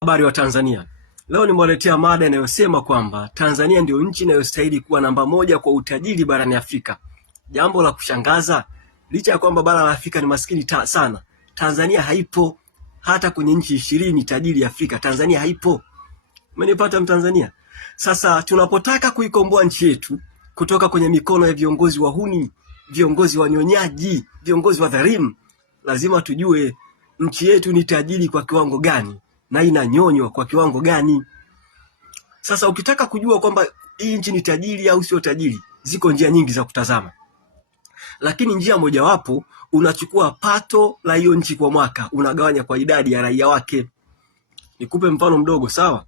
Habari wa Tanzania. Leo nimewaletea mada inayosema kwamba Tanzania ndio nchi inayostahili kuwa namba moja kwa utajiri barani Afrika. Jambo la kushangaza, licha ya kwamba bara la Afrika ni maskini sana, Tanzania haipo hata kwenye nchi 20 tajiri Afrika. Tanzania haipo. Umenipata Mtanzania? Sasa tunapotaka kuikomboa nchi yetu kutoka kwenye mikono ya viongozi wahuni, viongozi wanyonyaji, viongozi wa dhalimu, lazima tujue nchi yetu ni tajiri kwa kiwango gani na inanyonywa kwa kiwango gani. Sasa ukitaka kujua kwamba hii nchi ni tajiri au sio tajiri, ziko njia nyingi za kutazama. Lakini njia mojawapo, unachukua pato la hiyo nchi kwa mwaka, unagawanya kwa idadi ya raia wake. Nikupe mfano mdogo, sawa?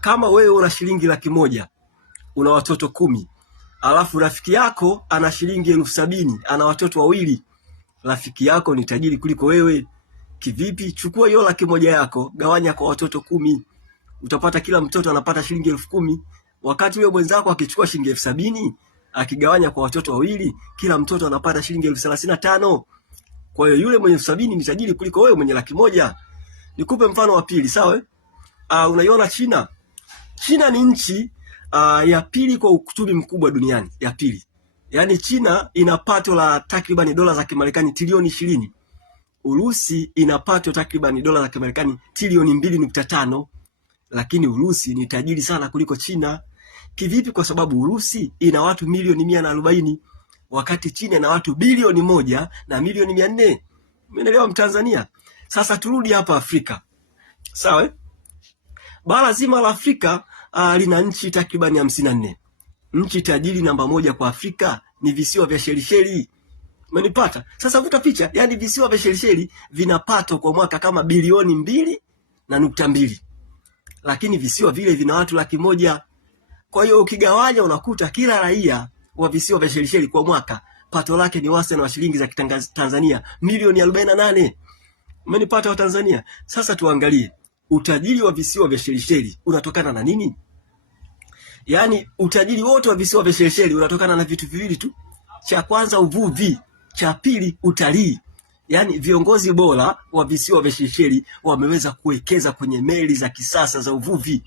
Kama wewe una shilingi 100,000, una watoto 10, alafu rafiki yako ana shilingi 70,000, ana watoto 2, rafiki yako ni tajiri kuliko wewe. Kivipi? Chukua hiyo 100,000 yako, gawanya kwa watoto 10. Utapata kila mtoto anapata shilingi 10,000. Wakati huyo mwenzako akichukua shilingi 70,000, akigawanya kwa watoto 2, kila mtoto anapata shilingi 35,000. Kwa hiyo yule mwenye 70,000 ni tajiri kuliko wewe mwenye 100,000. Nikupe mfano wa pili, sawa? Unaiona China. China ni nchi ya pili kwa uchumi mkubwa duniani, ya pili. Yaani China ina pato la takriban dola za Kimarekani trilioni 20. Urusi ina pato takriban dola za Kimarekani trilioni 2.5, lakini Urusi ni tajiri sana kuliko China. Kivipi? Kwa sababu Urusi ina watu milioni 140, wakati China ina watu bilioni 1 na milioni 400. Umeelewa Mtanzania? Sasa turudi hapa Afrika. Sawa? Bara zima la Afrika lina nchi takriban 54. Nchi tajiri namba 1 kwa Afrika ni visiwa vya Shelisheli. Umenipata? Sasa vuta picha, yani visiwa vya Shelisheli vinapato kwa mwaka kama bilioni 2.2. Lakini visiwa vile vina watu 100,000. Kwa hiyo ukigawanya unakuta kila raia wa visiwa vya Shelisheli kwa mwaka pato lake ni wastani wa shilingi za Tanzania milioni 48. Umenipata wa Tanzania? Sasa tuangalie utajiri wa visiwa vya Shelisheli unatokana na nini? Yaani utajiri wote wa visiwa vya Shelisheli unatokana na vitu viwili tu. Cha kwanza uvuvi, cha pili utalii. Yaani viongozi bora wa visiwa vya Shelisheli wameweza kuwekeza kwenye meli za kisasa za uvuvi.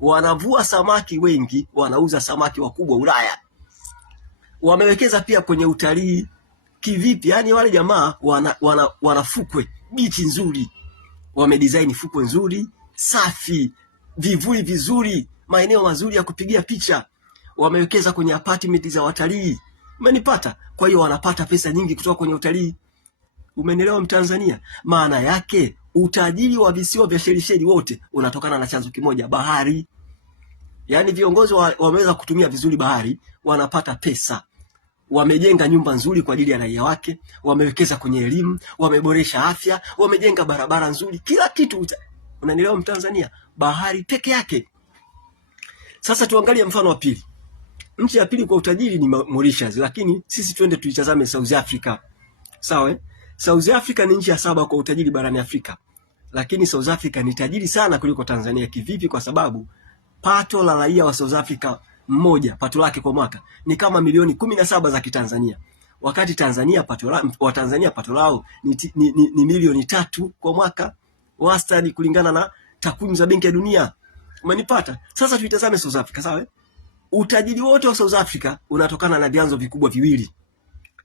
Wanavua samaki wengi, wanauza samaki wakubwa Ulaya. Wamewekeza pia kwenye utalii. Kivipi? Yaani wale jamaa wana fukwe, bichi nzuri. Wamedesign fukwe nzuri, safi, vivuli vizuri, maeneo mazuri ya kupigia picha. Wamewekeza kwenye apartment za watalii. Umenipata? Kwa hiyo wanapata pesa nyingi kutoka kwenye utalii. Umenielewa Mtanzania? Maana yake utajiri wa visiwa vya Shelisheli wote unatokana na chanzo kimoja, bahari. Yaani viongozi wameweza kutumia vizuri bahari, wanapata pesa. Wamejenga nyumba nzuri kwa ajili ya raia wake, wamewekeza kwenye elimu, wameboresha afya, wamejenga barabara nzuri, kila kitu. Unanielewa Mtanzania? Bahari peke yake. Sasa tuangalie mfano wa pili. Nchi ya pili kwa utajiri ni Mauritius, lakini sisi twende tuitazame South Africa. Sawa? South Africa ni nchi ya 7 kwa utajiri barani Afrika. Lakini South Africa ni tajiri sana kuliko Tanzania. Kivipi? Kwa sababu pato la raia wa South Africa mmoja, pato lake kwa mwaka ni kama milioni 17 za Kitanzania. Wakati Tanzania pato lao ni milioni 3 kwa mwaka wastani kulingana na takwimu za Benki ya Dunia. Umenipata? Sasa tuitazame South Africa, sawa? Utajiri wote wa South Africa unatokana na vyanzo vikubwa viwili.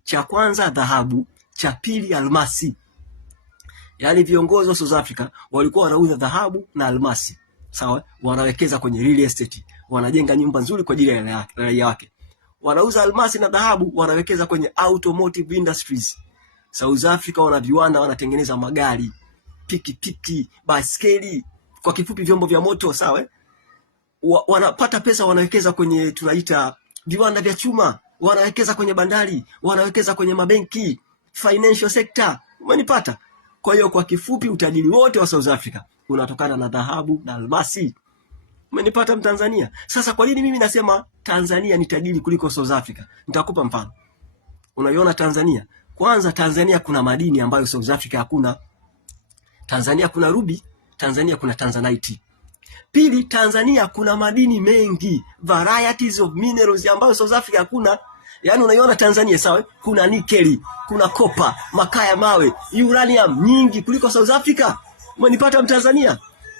Cha kwanza dhahabu, cha pili almasi. Yaani viongozi wa South Africa walikuwa wanauza dhahabu na almasi. Sawa? Wanawekeza kwenye real estate, wanajenga nyumba nzuri kwa ajili ya raia wake. Wanauza almasi na dhahabu, wanawekeza kwenye automotive industries. South Africa wana viwanda, wanatengeneza magari, pikipiki, baiskeli, kwa kifupi vyombo vya moto, sawa? Wanapata pesa, wanawekeza kwenye tunaita viwanda vya chuma, wanawekeza kwenye bandari, wanawekeza kwenye mabenki, financial sector. Umenipata? Kwa hiyo kwa kifupi utajiri wote wa South Africa unatokana na dhahabu na almasi. Umenipata Mtanzania? Sasa kwa nini mimi nasema Tanzania ni tajiri kuliko South Africa? Nitakupa mfano. Unaiona Tanzania? Kwanza Tanzania kuna madini ambayo South Africa hakuna. Tanzania kuna ruby, Tanzania kuna tanzanite. Pili, Tanzania kuna madini mengi, varieties of minerals ambayo South Africa hakuna. Yaani unaiona Tanzania, sawa? Kuna nikeli, kuna kopa, makaa ya mawe, uranium nyingi kuliko South Africa. Umenipata Mtanzania?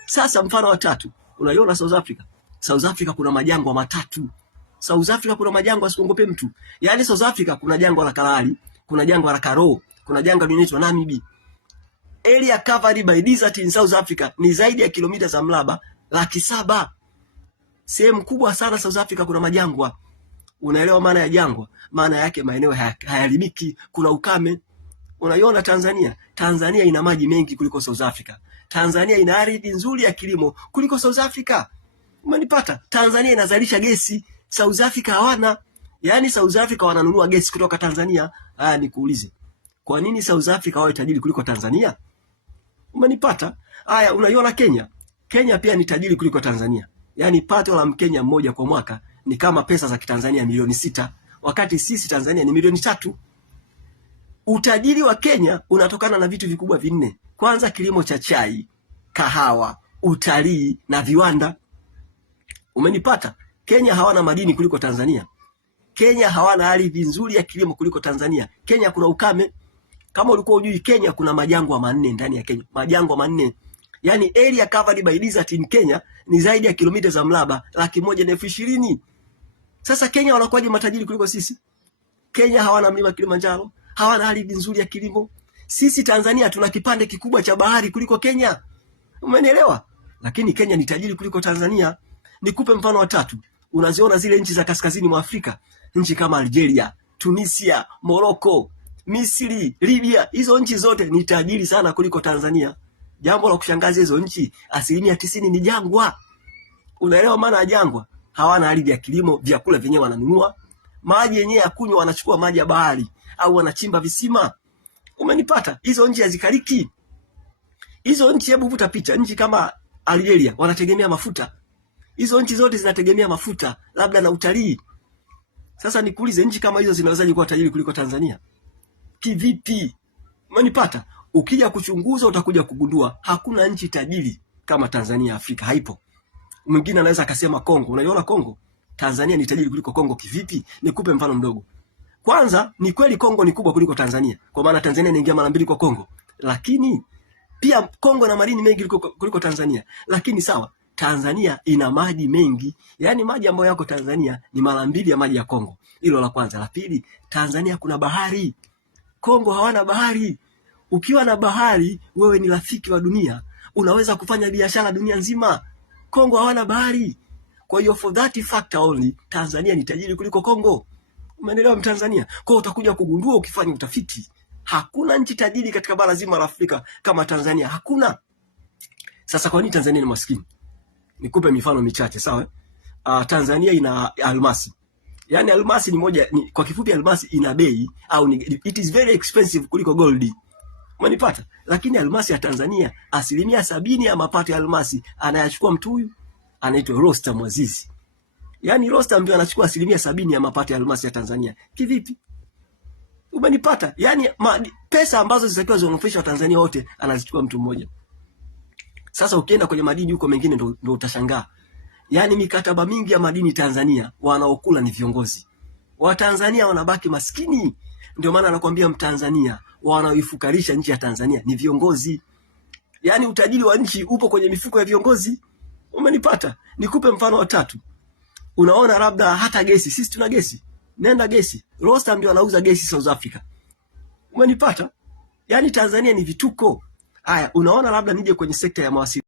Sasa mfano wa tatu, unaiona South Africa. South Africa kuna majangwa matatu. South Africa kuna majangwa, asiongope mtu. Yaani South Africa kuna jangwa la Kalahari, kuna jangwa la Karoo, kuna jangwa linaitwa Namibi. Area covered by desert in South Africa ni zaidi ya kilomita za mraba 700,000. Sehemu kubwa sana South Africa kuna majangwa. Unaelewa maana ya jangwa? Maana yake maeneo hayalimiki, kuna ukame. Unaiona Tanzania? Tanzania ina maji mengi kuliko South Africa. Tanzania ina ardhi nzuri ya kilimo kuliko South Africa. Umenipata? Tanzania inazalisha gesi, South Africa hawana. Yaani South Africa wananunua gesi kutoka Tanzania. Haya, nikuulize, kwa nini South Africa wawe tajiri kuliko Tanzania? Umenipata? Haya, unaiona Kenya? Kenya pia ni tajiri kuliko Tanzania. Yaani pato la Mkenya mmoja kwa mwaka ni kama pesa za Kitanzania milioni 6, wakati sisi Tanzania ni milioni 3. Utajiri wa Kenya unatokana na vitu vikubwa vinne. Kwanza, kilimo cha chai, kahawa, utalii na viwanda. Umenipata? Kenya hawana madini kuliko Tanzania. Kenya hawana ardhi nzuri ya kilimo kuliko Tanzania. Kenya kuna ukame. Kama ulikuwa hujui, Kenya kuna majangwa 4 ndani ya Kenya. Majangwa 4. Yaani area covered by desert in Kenya ni zaidi ya kilomita za mraba 120,000. Sasa Kenya wanakuwaje matajiri kuliko sisi? Kenya hawana mlima Kilimanjaro, hawana ardhi nzuri ya kilimo. Sisi Tanzania tuna kipande kikubwa cha bahari kuliko Kenya. Umenielewa? Lakini Kenya ni tajiri kuliko Tanzania. Nikupe mfano wa tatu. Unaziona zile nchi za kaskazini mwa Afrika, nchi kama Algeria, Tunisia, Morocco, Misri, Libya, hizo nchi zote ni tajiri sana kuliko Tanzania. Jambo la kushangaza, hizo nchi 90% ni jangwa. Unaelewa maana ya jangwa? Hawana ardhi ya kilimo, vyakula vyenyewe wananunua. Maji yenyewe ya kunywa wanachukua maji ya bahari au wanachimba visima. Umenipata? Hizo nchi hazikaliki. Hizo nchi, hebu vuta picha, nchi kama Algeria wanategemea mafuta. Hizo nchi zote zinategemea mafuta, labda na utalii. Sasa nikuulize, nchi kama hizo zinawezaje kuwa tajiri kuliko Tanzania? Kivipi? Umenipata? Ukija kuchunguza utakuja kugundua hakuna nchi tajiri kama Tanzania Afrika, haipo. Mwingine anaweza akasema Kongo. Unaiona Kongo? Tanzania ni tajiri kuliko Kongo kivipi? Nikupe mfano mdogo. Kwanza, ni kweli Kongo ni kubwa kuliko Tanzania, kwa maana Tanzania inaingia mara 2 kwa Kongo. Lakini pia Kongo na madini mengi kuliko Tanzania. Lakini sawa, Tanzania ina maji mengi. Yaani maji ambayo yako Tanzania ni mara 2 ya maji ya Kongo. Hilo la kwanza. La pili, Tanzania kuna bahari. Kongo hawana bahari. Ukiwa na bahari, wewe ni rafiki wa dunia. Unaweza kufanya biashara dunia nzima. Kongo hawana bahari. Kwa hiyo for that factor only, Tanzania ni tajiri kuliko Kongo. Umeelewa Mtanzania? Kwa hiyo utakuja kugundua ukifanya utafiti, hakuna nchi tajiri katika bara zima la Afrika kama Tanzania, hakuna. Sasa kwa nini Tanzania ni maskini? Nikupe mifano michache, sawa? Tanzania ina almasi. Yaani almasi kwa kifupi, almasi ina bei au it is very expensive kuliko gold. Umenipata? Lakini almasi ya Tanzania 70% ya mapato ya almasi anayachukua mtu huyu anaitwa Rostam Aziz. Yaani Rostam ndio anachukua 70% ya mapato ya almasi ya Tanzania. Kivipi? Umenipata? Yaani pesa ambazo zitakiwa ziwanufaisha Tanzania wote anazichukua mtu mmoja. Sasa ukienda kwenye madini huko mengine ndo utashangaa. Yaani mikataba mingi ya madini Tanzania wanaokula ni viongozi. Watanzania wanabaki maskini. Ndio maana anakuambia Mtanzania wanaoifukarisha nchi ya Tanzania ni viongozi. Yaani utajiri wa nchi upo kwenye mifuko ya viongozi. Umenipata? Nikupe mfano wa tatu. Unaona labda hata gesi, sisi tuna gesi. Nenda gesi. Rostam ndio anauza gesi South Africa. Umenipata? Yaani Tanzania ni vituko. Haya, unaona labda nije kwenye sekta ya mawasiliano.